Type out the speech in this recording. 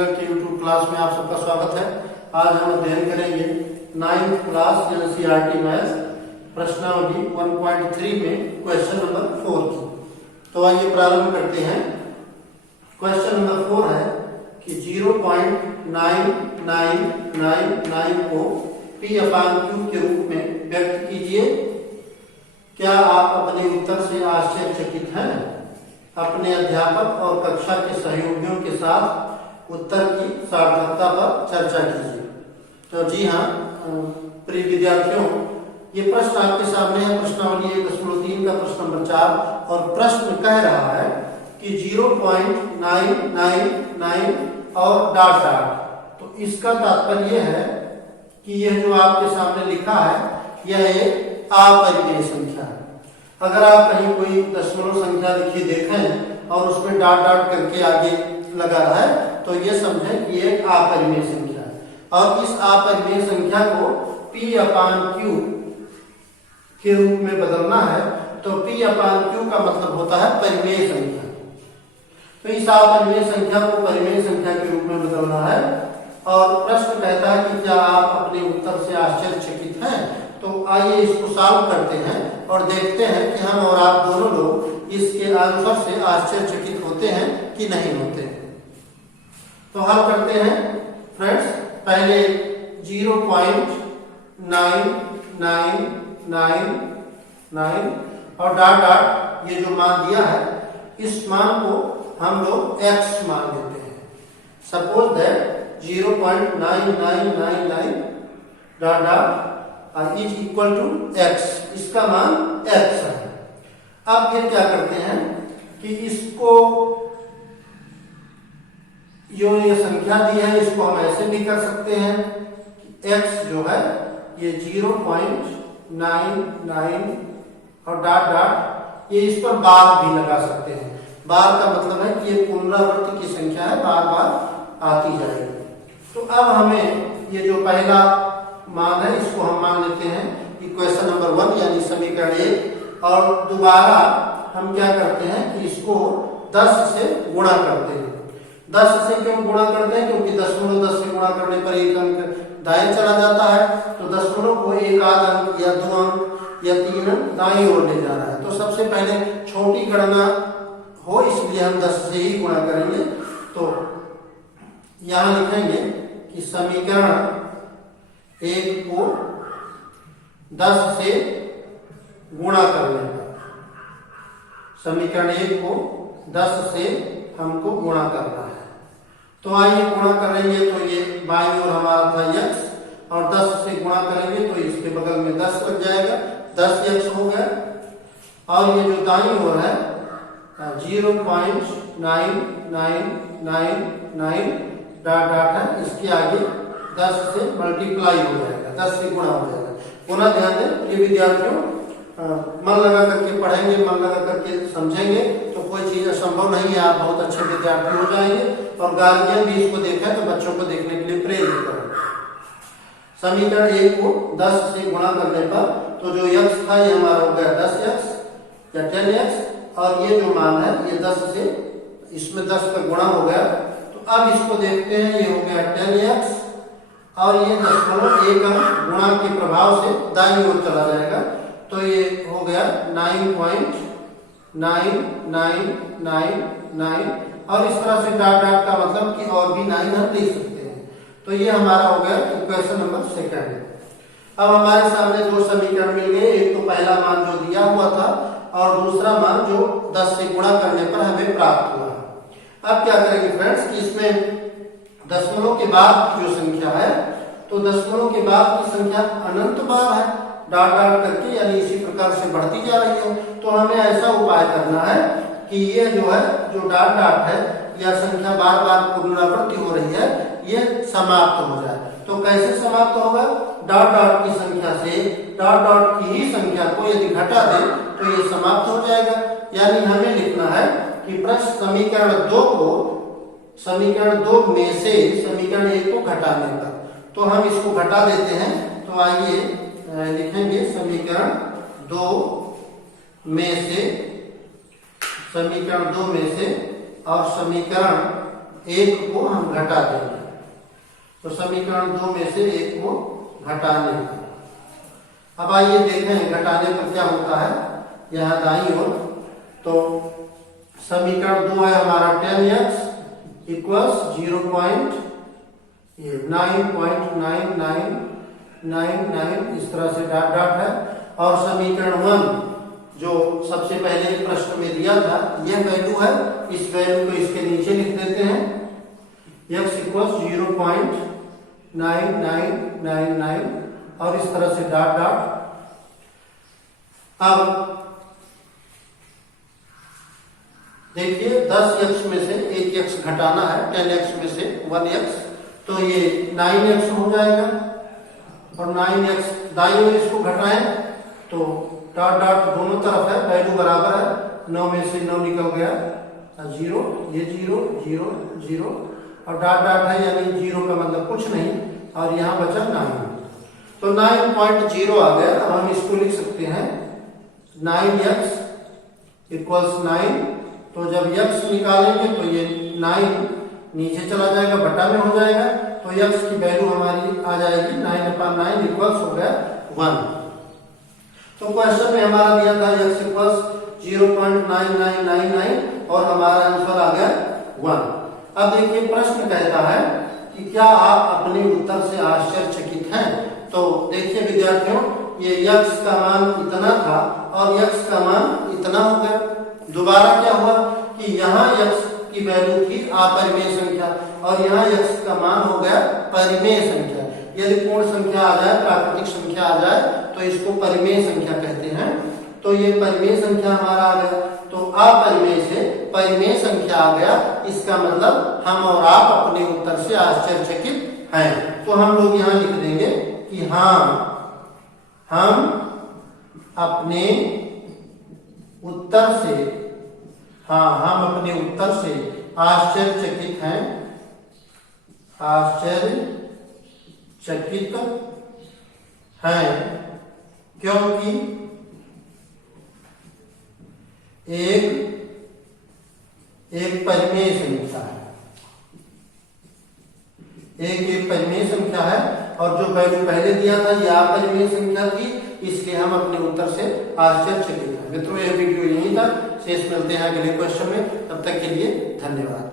Engineering के YouTube class में आप सबका स्वागत है। आज हम अध्ययन करेंगे 9th क्लास एनसीईआरटी मैथ्स प्रश्नावली 1.3 में क्वेश्चन नंबर 4 की। तो आइए प्रारंभ करते हैं। क्वेश्चन नंबर 4 है कि 0.9999 को P/Q के रूप में व्यक्त कीजिए। क्या आप अपने उत्तर से आश्चर्यचकित हैं? अपने अध्यापक और कक्षा के सहयोगियों के साथ उत्तर की सार्थकता पर चर्चा कीजिए। तो जी हाँ प्रिय विद्यार्थियों, ये प्रश्न आपके सामने है। प्रश्नावली 1.3 का प्रश्न नंबर 4 और प्रश्न कह रहा है कि 0.999 और डॉट डॉट। तो इसका तात्पर्य है कि यह जो आपके सामने लिखा है यह एक अपरिमेय संख्या है। अगर आप कहीं कोई दशमलव संख्या लिखी देखें और उसमें डॉट डॉट करके आगे लगा रहा है तो ये समझें कि एक अपरिमेय संख्या है। और इस अपरिमेय संख्या को P/Q के रूप में बदलना है तो P/Q का मतलब होता है परिमेय संख्या। तो इस अपरिमेय संख्या को परिमेय संख्या के रूप में बदलना है। और प्रश्न कहता है कि क्या आप अपने उत्तर से आश्चर्यचकित हैं? तो आइए इसको सॉल्व करते हैं और देखते हैं कि हम और आप दोनों लोग इसके आंसर से आश्चर्यचकित होते हैं कि नहीं होते। तो हल करते हैं फ्रेंड्स। पहले 0.9999 और डॉट डॉट ये जो मान दिया है इस मान को हम लोग x मान लेते हैं। Suppose that 0.9999 dot dot is equal to x। इसका मान x है। अब फिर क्या करते हैं कि इसको जो ये संख्या दी है इसको हम ऐसे भी कर सकते हैं कि x जो है ये 0.99 और डॉट डॉट ये इस पर बार भी लगा सकते हैं। बार का मतलब है कि ये पुनरावृत्ति की संख्या है, बार बार आती जाएगी। तो अब हमें ये जो पहला मान है इसको हम मान लेते हैं इक्वेशन नंबर 1 यानी समीकरण 1। और दोबारा हम क्या करते हैं कि इसको 10 से गुणा करते हैं। 10 से क्यों गुणा करते हैं? क्योंकि दशमलव 10 से गुणा करने पर एक अंक दाएं चला जाता है। तो दशमलव को एक आध अंक या 2 अंक या 3 अंक दाएं ओर ले जा रहा है। तो सबसे पहले छोटी गणना हो इसलिए हम 10 से ही गुणा करेंगे। तो यहां लिखेंगे कि समीकरण 1 को 10 से गुणा करने पर, समीकरण 1 को 10 से हमको गुणा करना है। तो आइए गुणा करेंगे तो ये बाईं ओर हमारा था x और 10 से गुणा करेंगे तो इसके बगल में 10 लग जाएगा, 10x हो गया। और ये जो दाईं ओर है 0.9999 डॉट डॉट है, इसके आगे 10 से मल्टीप्लाई हो जाएगा, 10 से गुणा हो जाएगा। पुनः ध्यान दें ये विद्यार्थियों, मन लगा करके पढ़ेंगे, मन लगा करके समझेंगे तो कोई चीज असंभव नहीं है। आप बहुत अच्छे विद्यार्थी हो जाएंगे। और गार्जियन भी इसको देखे तो बच्चों को देखने के लिए प्रेरित करें। समीकरण 1 को 10 से गुणा करने पर तो जो x था ये हमारा हो गया 10x या 10x और ये जो मान है ये 10 से इसमें 10 का गुणा हो गया। तो अब इसको देखते हैं, ये हो गया 10x और ये दशमलव एक अंक गुणा के प्रभाव से दाईं ओर चला जाएगा। तो ये हो गया 9.9999 और इस तरह से डॉट डॉट का मतलब कि और भी 9 हम लिख सकते हैं। तो ये हमारा हो गया इक्वेशन नंबर 2। अब हमारे सामने दो समीकरण मिल गए। एक तो पहला मान जो दिया हुआ था और दूसरा मान जो 10 से गुणा करने पर हमें प्राप्त हुआ। अब क्या करेंगे फ्रेंड्स कि इसमें दशमलव के बाद जो संख्या है तो दशमलव के बाद की संख्या अनंत बार है डॉट डॉट करके, यानी इसी प्रकार से बढ़ती जा रही है। तो हमें ऐसा उपाय करना है कि ये जो है जो डॉट डॉट है या संख्या बार बार पुनरावृत्ति हो रही है ये समाप्त हो जाए। तो कैसे समाप्त होगा? डॉट डॉट की संख्या से डॉट डॉट की ही संख्या को यदि घटा दे तो ये समाप्त हो जाएगा। यानी हमें लिखना है कि प्रश्न समीकरण 2 को समीकरण 2 में से समीकरण 1 को घटाने पर। तो हम इसको घटा देते हैं। तो आइए लिखेंगे समीकरण 2 में से और समीकरण एक को हम घटा देंगे। तो समीकरण 2 में से एक को घटाने का। अब आइए देखें घटाने पर क्या होता है। यहाँ दाईं ओर तो समीकरण 2 है हमारा 10x इक्वल्स 0.99999 इस तरह से डॉट डॉट है। और समीकरण 1 जो सबसे पहले के प्रश्न में दिया था यह वैल्यू है, इस वैल्यू को इसके नीचे लिख देते हैं। x इक्वल्स 0.9999 और इस तरह से डॉट डॉट। अब देखिए 10x में से एक x घटाना है, 10x में से 1x, तो ये 9x हो जाएगा। और 9x दाईं ओर इसको घटाएं तो डॉट डॉट दोनों तरफ है, वैल्यू बराबर है। 9 में से 9 निकल गया 0, ये 0 0 0 और डॉट डॉट है यानी 0 का मतलब कुछ नहीं और यहाँ बचा 9। तो 9.0 आ गया। अब हम इसको लिख सकते हैं 9x इक्वल्स 9। तो जब x निकालेंगे तो ये 9 नीचे चला जाएगा, बटा में हो जाएगा। तो x की वैल्यू हमारी आ जाएगी 9/9 इक्वल्स हो गया 1। तो क्वेश्चन में हमारा दिया था x इक्वल्स 0.9999 और हमारा आंसर आ गया 1। अब देखिए प्रश्न कहता है कि क्या आप अपने उत्तर से आश्चर्यचकित हैं। तो देखिए विद्यार्थियों, ये x का मान इतना था और x का मान इतना हो गया। दोबारा क्या हुआ कि यहाँ x की वैल्यू थी अपरिमेय संख्या और यहाँ x का मान हो गया परिमेय संख्या। यदि पूर्ण संख्या आ जाए, प्राकृतिक संख्या आ जाए तो इसको परिमेय संख्या कहते हैं। तो ये परिमेय संख्या हमारा आ गया। तो अपरिमेय से परिमेय संख्या आ गया, इसका मतलब हम और आप अपने उत्तर से आश्चर्यचकित हैं। तो हम लोग यहाँ लिख देंगे कि हाँ, हम अपने उत्तर से आश्चर्यचकित हैं, आश्चर्यचकित हैं क्योंकि एक परिमेय संख्या है, एक परिमेय संख्या है और जो वैल्यू पहले दिया था यह अपरिमेय संख्या थी, इसलिए हम अपने उत्तर से आश्चर्यचकित हैं। मित्रों, यह वीडियो यहीं तक शेष, मिलते हैं अगले क्वेश्चन में। तब तक के लिए धन्यवाद।